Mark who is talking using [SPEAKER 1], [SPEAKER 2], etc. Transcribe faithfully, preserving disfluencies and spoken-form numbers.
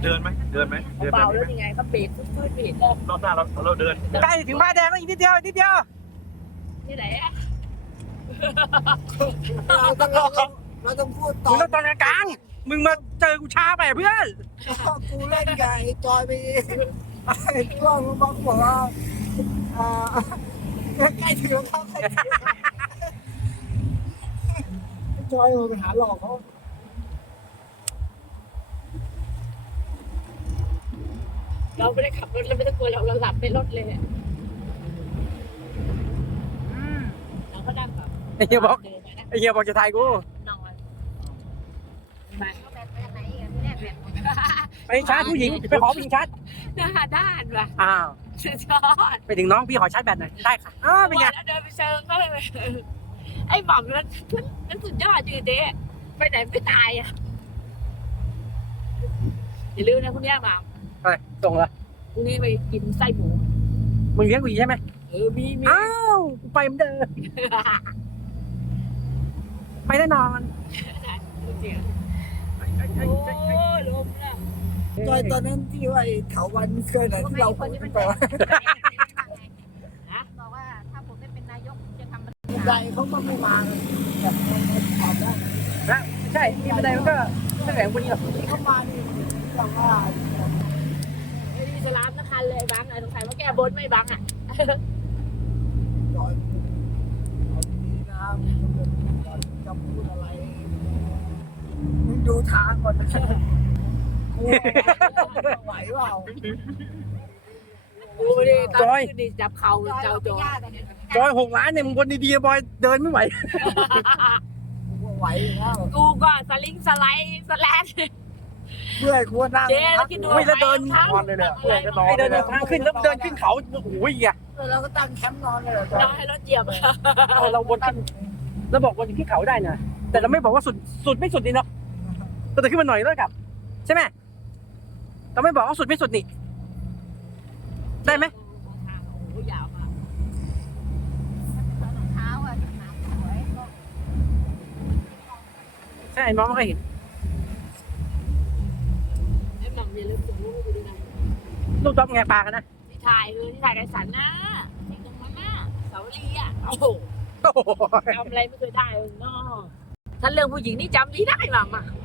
[SPEAKER 1] เดินไหมเดินไหมเดิน
[SPEAKER 2] เบา
[SPEAKER 1] ไหม
[SPEAKER 2] แล้วยังไงก็เบรกฟื้นๆเบรก
[SPEAKER 1] รอบหน้าเราเราเดิน
[SPEAKER 3] ใกล้ถึงผ้าแดงแล้วอีกนิดเดียวอีกนิดเดียว
[SPEAKER 2] ที่ไหนอะ
[SPEAKER 4] เราต้องเราต้องเราต้องพูดต่
[SPEAKER 3] มึ
[SPEAKER 4] อง
[SPEAKER 3] ต้องตอนกลางมึงมาเจอกูช้าไปเพื่อน
[SPEAKER 4] กูเล่นกับไอ้จอยไปไอ้ช่วงมันบอกว่าอ่าใกล้ถึงแล้วครับใกล้ถึงจอยมันไปหาหลอกเขา
[SPEAKER 2] เราไม่ได้ขับรถเราไม่ต้องกลัวเราเราหลับในรถเลยเราก็นั่งแบบ
[SPEAKER 3] ไอ้เหี้ยบอก
[SPEAKER 2] เดินไปนะ
[SPEAKER 3] ไอ้เหี้ยบอกจะถ่ายกู
[SPEAKER 2] นอนมาเขาแบบไปไหนกันไม่ได้แบบ
[SPEAKER 3] ไปชาร์จผู้หญิงไปขอผู้หญิงชาร์จ
[SPEAKER 2] หน้าด้านว่ะ
[SPEAKER 3] อ้าว
[SPEAKER 2] สุดยอด
[SPEAKER 3] ไปถึงน้องพี่ขอชาร์จแบตหน่อยได้ค่ะอ้าวเป็นไง
[SPEAKER 2] แล้วเดินไปเชิงก็เลยไอ้หม่อมมันมันสุดยอดจริงเจ๊ไปไหนไม่ตายอ่ะอย่าลืมนะพรุ่งนี้มา
[SPEAKER 3] ไปส่งละ
[SPEAKER 2] พรุ่งนี้ไปกินไส้หมู
[SPEAKER 3] มึงเลี้ยงกูอีกใช่ไหม
[SPEAKER 2] เออมีมี
[SPEAKER 3] อ้าวกูไปเหมือนเดิมไปแน่นอน
[SPEAKER 2] จริงโอ้ลมนะ
[SPEAKER 4] จอยตอนนั้นที่ว่าไอ้เขาวันเกินไหนที่เราคุยกันไปว่า
[SPEAKER 2] บอกว่าถ้าผมได้เป็นนายกจะทำมัน
[SPEAKER 4] ใจเขาก็ไม่มาแบบทำได้
[SPEAKER 3] นะใช่ที่บันไดมันก็ไม่แหลงวันนี้หรอก
[SPEAKER 4] เขามานี่อย่างว่า
[SPEAKER 2] ไอ้นี่สลามนะคันเลยบังไอ้สงสัยว่าแก้บนไม่บังอ่ะ
[SPEAKER 4] จอยเอาดีๆนะจะพูดอะไรมึงดูทางก่อนนะกูไหวเปล่า
[SPEAKER 2] ดูดิตอนขึ้นดิจับเข่าเจ้าโจร
[SPEAKER 3] จอยหกล้านเนี่ยมึงคนดีๆบอยเดินไม่ไหว
[SPEAKER 4] กูไหวแล้ว
[SPEAKER 2] กูก็สลิงสไลด์สแลน
[SPEAKER 4] เมื่อยกูนั่ง
[SPEAKER 2] เจ๊แล้วคิดดู
[SPEAKER 3] ไม่แล้วเดิน
[SPEAKER 1] นอนเลยเนี่ยเพื่อนก็นอน
[SPEAKER 3] ไอ้เดินทางขึ้นแล้วเดินขึ้นเขาโอ้ยอ่ะ
[SPEAKER 4] เราก็ตั้งแคมป์นอนเลย
[SPEAKER 2] นอนให้รถเหยียบ
[SPEAKER 3] เอาเราวนขึ้นเราบอกวนขึ้นเขาได้นะแต่เราไม่บอกว่าสุดสุดไม่สุดนี่เนาะเราจะขึ้นมาหน่อยแล้วกลับใช่ไหมเราไม่บอกว่าสุดไม่สุดนี่ได้ไหม
[SPEAKER 2] โอ้ยาวมาก
[SPEAKER 5] เท้าอ่ะหนาสวยก็
[SPEAKER 3] ใช่น้องไม่เคยเห็น
[SPEAKER 2] ไอ้หม่อมอย่าลืมส่งรูปให้กูด้วยนะ
[SPEAKER 3] ลูกต๊อบไงปลากันนะ
[SPEAKER 2] ที่ถ่ายคือที่ถ่ายกับสันนะที่ตรงนั้นน่ะเสาลีอ่ะโอ้โห
[SPEAKER 3] โอ้โห
[SPEAKER 2] จำอะไรไม่เคยได้เลยเนาะถ้าเรื่องผู้หญิงนี่จำดีได้หรอมอ่ะ